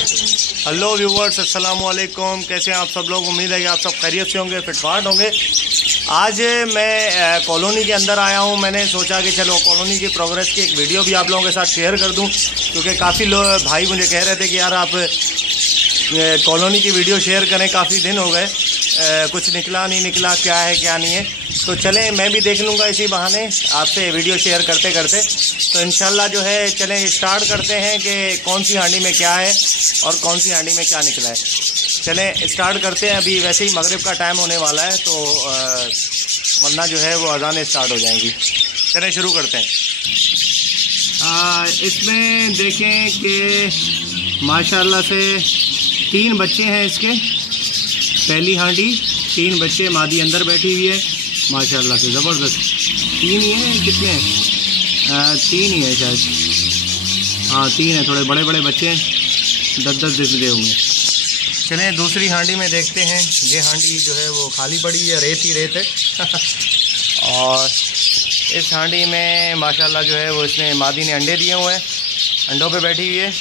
Hello viewers, अस्सलाम वालेकुम। कैसे हैं आप सब लोग? उम्मीद है कि आप सब खैरियत से होंगे, फिटफाट होंगे। आज मैं कॉलोनी के अंदर आया हूं। मैंने सोचा कि चलो कॉलोनी की प्रोग्रेस की एक वीडियो भी आप लोगों के साथ शेयर कर दूं, क्योंकि काफ़ी लोग भाई मुझे कह रहे थे कि यार आप कॉलोनी की वीडियो शेयर करें, काफ़ी दिन हो गए, कुछ निकला नहीं निकला, क्या है क्या नहीं है। तो चलें मैं भी देख लूँगा इसी बहाने आपसे वीडियो शेयर करते करते। तो इंशाल्लाह जो है चलें स्टार्ट करते हैं कि कौन सी हांडी में क्या है और कौन सी हांडी में क्या निकला है। चलें स्टार्ट करते हैं। अभी वैसे ही मगरिब का टाइम होने वाला है, तो वरना जो है वो अज़ानें स्टार्ट हो जाएंगी। चलें शुरू करते हैं। इसमें देखें कि माशाल्लाह से 3 बच्चे हैं इसके। पहली हांडी 3 बच्चे, मादी अंदर बैठी हुई है माशाल्लाह से, ज़बरदस्त। 3 ही हैं, कितने हैं? 3 ही है शायद। हाँ 3 है, थोड़े बड़े बड़े बच्चे हैं, 10-10 दिन दे हुए। चलें दूसरी हांडी में देखते हैं। ये हांडी जो है वो खाली पड़ी है, रेत ही रेत है। और इस हांडी में माशाल्लाह जो है वो इसने मादी ने अंडे दिए हुए हैं, अंडों पे बैठी हुई है।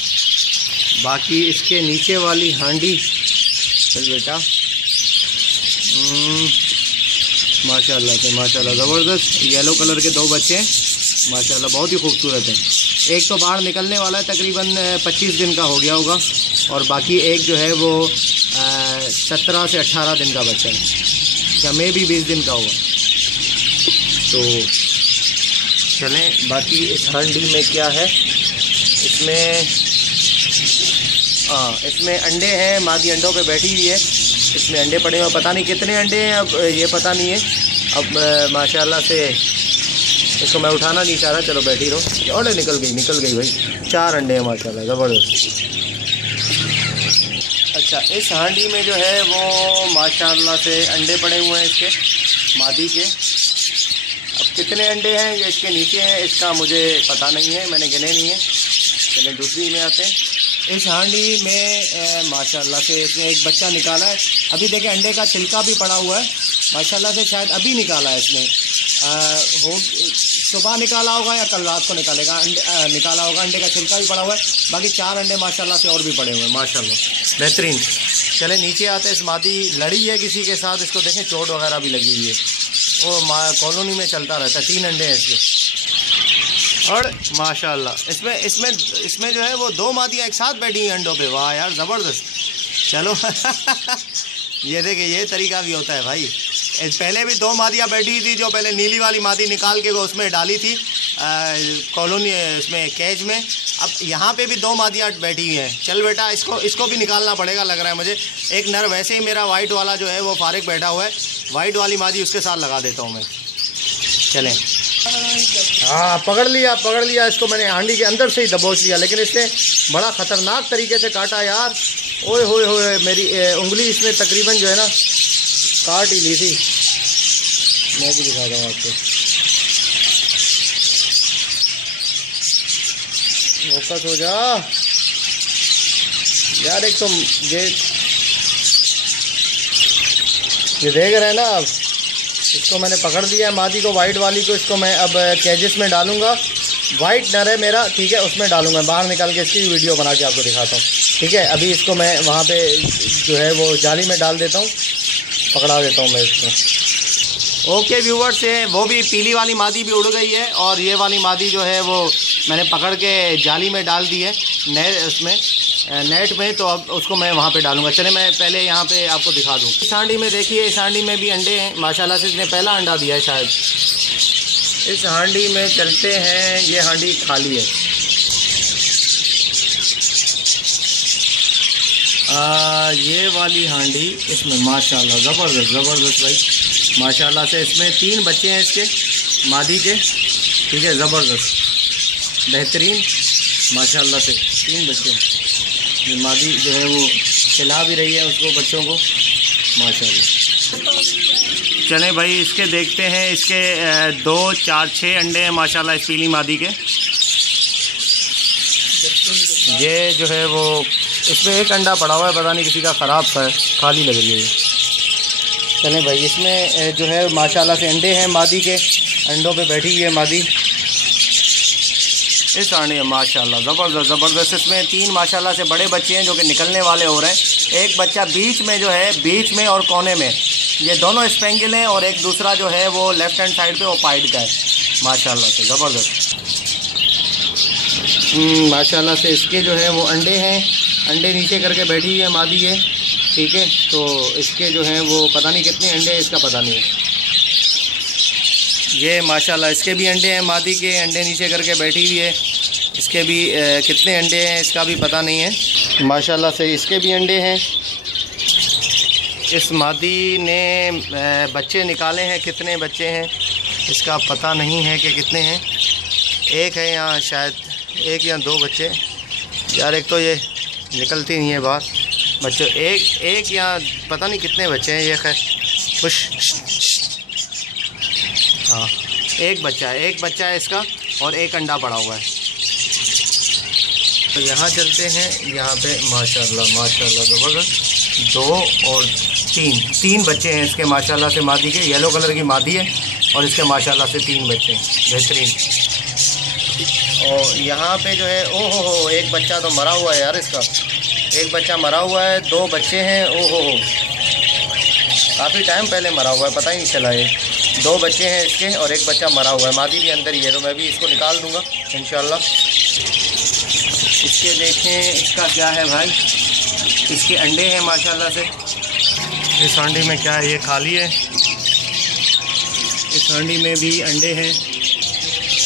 बाकी इसके नीचे वाली हांडी, चल बेटा, माशाल्लाह से माशाल्लाह ज़बरदस्त। येलो कलर के 2 बच्चे हैं माशाल्लाह, बहुत ही खूबसूरत है। एक तो बाहर निकलने वाला है, तकरीबन 25 दिन का हो गया होगा, और बाकी एक जो है वो 17 से 18 दिन का बच्चा है, या मे भी 20 दिन का होगा। तो चलें बाकी इस हांडी में क्या है। इसमें अंडे हैं, मादी अंडों पे बैठी हुई है। इसमें अंडे पड़े हुए, पता नहीं कितने अंडे हैं, अब ये पता नहीं है। अब माशाल्लाह से इसको मैं उठाना नहीं चाह रहा, चलो बैठी रहो। और निकल गई भाई, 4 अंडे हैं माशाल्लाह, ज़बरदस्त। अच्छा, इस हांडी में जो है वो माशाल्लाह से अंडे पड़े हुए हैं इसके, मादी के। अब कितने अंडे हैं ये इसके नीचे हैं, इसका मुझे पता नहीं है, मैंने गिने नहीं है। चलिए दूसरी में आते हैं। इस हांडी में माशाल्लाह से इसने एक बच्चा निकाला है। अभी देखें अंडे का छिलका भी पड़ा हुआ है माशाल्लाह से, शायद अभी निकाला है इसने। सुबह निकाला होगा या कल रात को निकाला होगा। अंडे का छिलका भी पड़ा हुआ है। बाकी 4 अंडे माशाल्लाह से और भी पड़े हुए हैं माशाल्लाह, बेहतरीन। चले नीचे आते हैं। इस मादी लड़ी है किसी के साथ, इसको देखें चोट वगैरह भी लगी हुई है। वो कॉलोनी में चलता रहता है। 3 अंडे हैं इसके, और माशाल्लाह इसमें जो है वो 2 मादियाँ एक साथ बैठी हैं अंडों पे। वाह यार ज़बरदस्त। चलो ये देखिए, ये तरीका भी होता है भाई। पहले भी 2 मादियाँ बैठी हुई थी, जो पहले नीली वाली मादी निकाल के वो उसमें डाली थी कॉलोनी, उसमें केज में। अब यहाँ पे भी 2 मादियाँ बैठी हुई हैं। चल बेटा, इसको भी निकालना पड़ेगा लग रहा है मुझे। एक नर वैसे ही मेरा वाइट वाला जो है वो फारिग बैठा हुआ है, वाइट वाली मादी उसके साथ लगा देता हूँ मैं। चलें। हाँ पकड़ लिया इसको मैंने, हांडी के अंदर से ही दबोच लिया, लेकिन इसने बड़ा ख़तरनाक तरीके से काटा यार। ओए होए मेरी उंगली इसने तकरीबन जो है ना काट ही ली थी। मैं भी दिखा दूँ आपको, फोकस हो जा यार। एक तो ये देख रहे हैं ना आप, इसको मैंने पकड़ लिया है मादी को, वाइट वाली को। इसको मैं अब केजेस में डालूंगा। वाइट नर है मेरा, ठीक है, उसमें डालूंगा। बाहर निकाल के इसकी वीडियो बना के आपको दिखाता हूँ, ठीक है। अभी इसको मैं वहाँ पे जो है वो जाली में डाल देता हूँ, पकड़ा देता हूँ मैं इसको। ओके व्यूवर्स, वो भी पीली वाली मादी भी उड़ गई है, और ये वाली मादी जो है वो मैंने पकड़ के जाली में डाल दी है, नेट में। तो अब उसको मैं वहाँ पे डालूंगा। चले मैं पहले यहाँ पे आपको दिखा दूँ। इस हांडी में देखिए, इस हांडी में भी अंडे हैं माशाल्लाह से। इसने पहला अंडा दिया है शायद। इस हांडी में चलते हैं। ये हांडी खाली है। ये वाली हांडी, इसमें माशाल्लाह ज़बरदस्त भाई माशाल्लाह से। इसमें 3 बच्चे हैं इसके, मादी के, ठीक है, ज़बरदस्त बेहतरीन माशाल्लाह से 3 बच्चे हैं। मादी जो है वो खिला भी रही है उसको, बच्चों को माशाल्लाह। चलें भाई इसके देखते हैं। इसके 2, 4, 6 अंडे हैं माशाल्लाह इस पीली मादी के। ये जो है वो इसमें एक अंडा पड़ा हुआ है, पता नहीं किसी का ख़राब सा है, खाली लग रही है। चलें भाई इसमें जो है माशाल्लाह से अंडे हैं मादी के, अंडों पे बैठी हुई है मादी। इस सांडी है माशाल्लाह ज़बरदस्त ज़बरदस्त। इसमें 3 माशाल्लाह से बड़े बच्चे हैं जो कि निकलने वाले हो रहे हैं। एक बच्चा बीच में जो है, बीच में और कोने में, ये दोनों स्पेंगल हैं, और एक दूसरा जो है वो लेफ़्ट हैंड साइड पे वो पाइड का है माशाल्लाह से ज़बरदस्त। माशाल्लाह से इसके जो है वो अंडे हैं, अंडे नीचे करके बैठी हुई है मादी है, ठीक है। तो इसके जो हैं वो पता नहीं कितने अंडे हैं, इसका पता नहीं है। ये माशाल्लाह इसके भी अंडे हैं, मादी के अंडे नीचे करके बैठी हुई है। इसके भी कितने अंडे हैं इसका भी पता नहीं है। माशाल्लाह से इसके भी अंडे हैं। इस मादी ने बच्चे निकाले हैं, कितने बच्चे हैं इसका पता नहीं है कि कितने हैं। एक है यहाँ शायद, एक या 2 बच्चे यार, एक तो ये निकलती नहीं है बाहर बच्चों, एक या पता नहीं कितने बच्चे हैं ये। खैर खुश, हाँ एक बच्चा है इसका, और एक अंडा पड़ा हुआ है। तो यहाँ चलते हैं, यहाँ पे माशाल्लाह माशाल्लाह ज़बरदस्त 2 और 3 बच्चे हैं इसके माशाल्लाह से मादी के। येलो कलर की मादी है और इसके माशाल्लाह से 3 बच्चे हैं बेहतरीन। और यहाँ पे जो है ओ हो एक बच्चा तो मरा हुआ है यार इसका, एक बच्चा मरा हुआ है, 2 बच्चे हैं। ओ हो काफ़ी टाइम पहले मरा हुआ है, पता ही नहीं चला। ये 2 बच्चे हैं इसके और एक बच्चा मरा हुआ है, मादी भी अंदर ही है। तो मैं भी इसको निकाल दूँगा इंशाल्लाह। इसके देखें इसका क्या है भाई, इसके अंडे हैं माशाल्लाह से। इस हांडी में क्या है, ये खाली है। इस हांडी में भी अंडे हैं,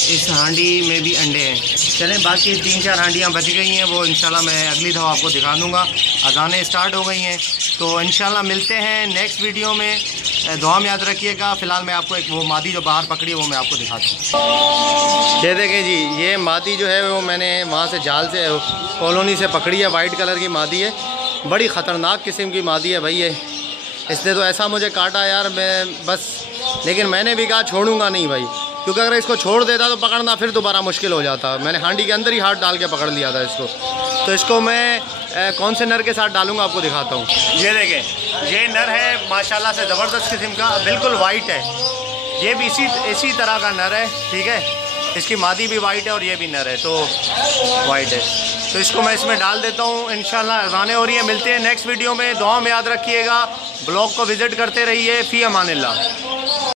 इस हांडी में भी अंडे हैं। चलें बाकी 3-4 हांडियाँ बच गई हैं, वो इंशाल्लाह मैं अगली दफ़ा आपको दिखा दूँगा। अज़ानें स्टार्ट हो गई हैं, तो इंशाल्लाह मिलते हैं नेक्स्ट वीडियो में। दुआ में याद रखिएगा। फ़िलहाल मैं आपको एक वो मादी जो बाहर पकड़ी है वो मैं आपको दिखाता हूँ। ये देखें जी, ये मादी जो है वो मैंने वहाँ से जाल से कॉलोनी से पकड़ी है, वाइट कलर की मादी है, बड़ी ख़तरनाक किस्म की मादी है भाई ये। इसने तो ऐसा मुझे काटा यार, मैं बस, लेकिन मैंने भी कहा छोड़ूंगा नहीं भाई, क्योंकि अगर इसको छोड़ देता तो पकड़ना फिर दोबारा मुश्किल हो जाता। मैंने हांडी के अंदर ही हाथ डाल के पकड़ लिया था इसको। तो इसको मैं कौन से नर के साथ डालूंगा आपको दिखाता हूँ। ये देखें, ये नर है माशाल्लाह से ज़बरदस्त किस्म का, बिल्कुल वाइट है। ये भी इसी तरह का नर है, ठीक है। इसकी मादी भी वाइट है और ये भी नर है, तो वाइट है। तो इसको मैं इसमें डाल देता हूँ इंशाल्लाह। अज़ानें हो रही हैं, मिलते हैं नेक्स्ट वीडियो में। दुआ में याद रखिएगा, ब्लॉग को विज़िट करते रहिए। फ़ी अमानिल्लाह।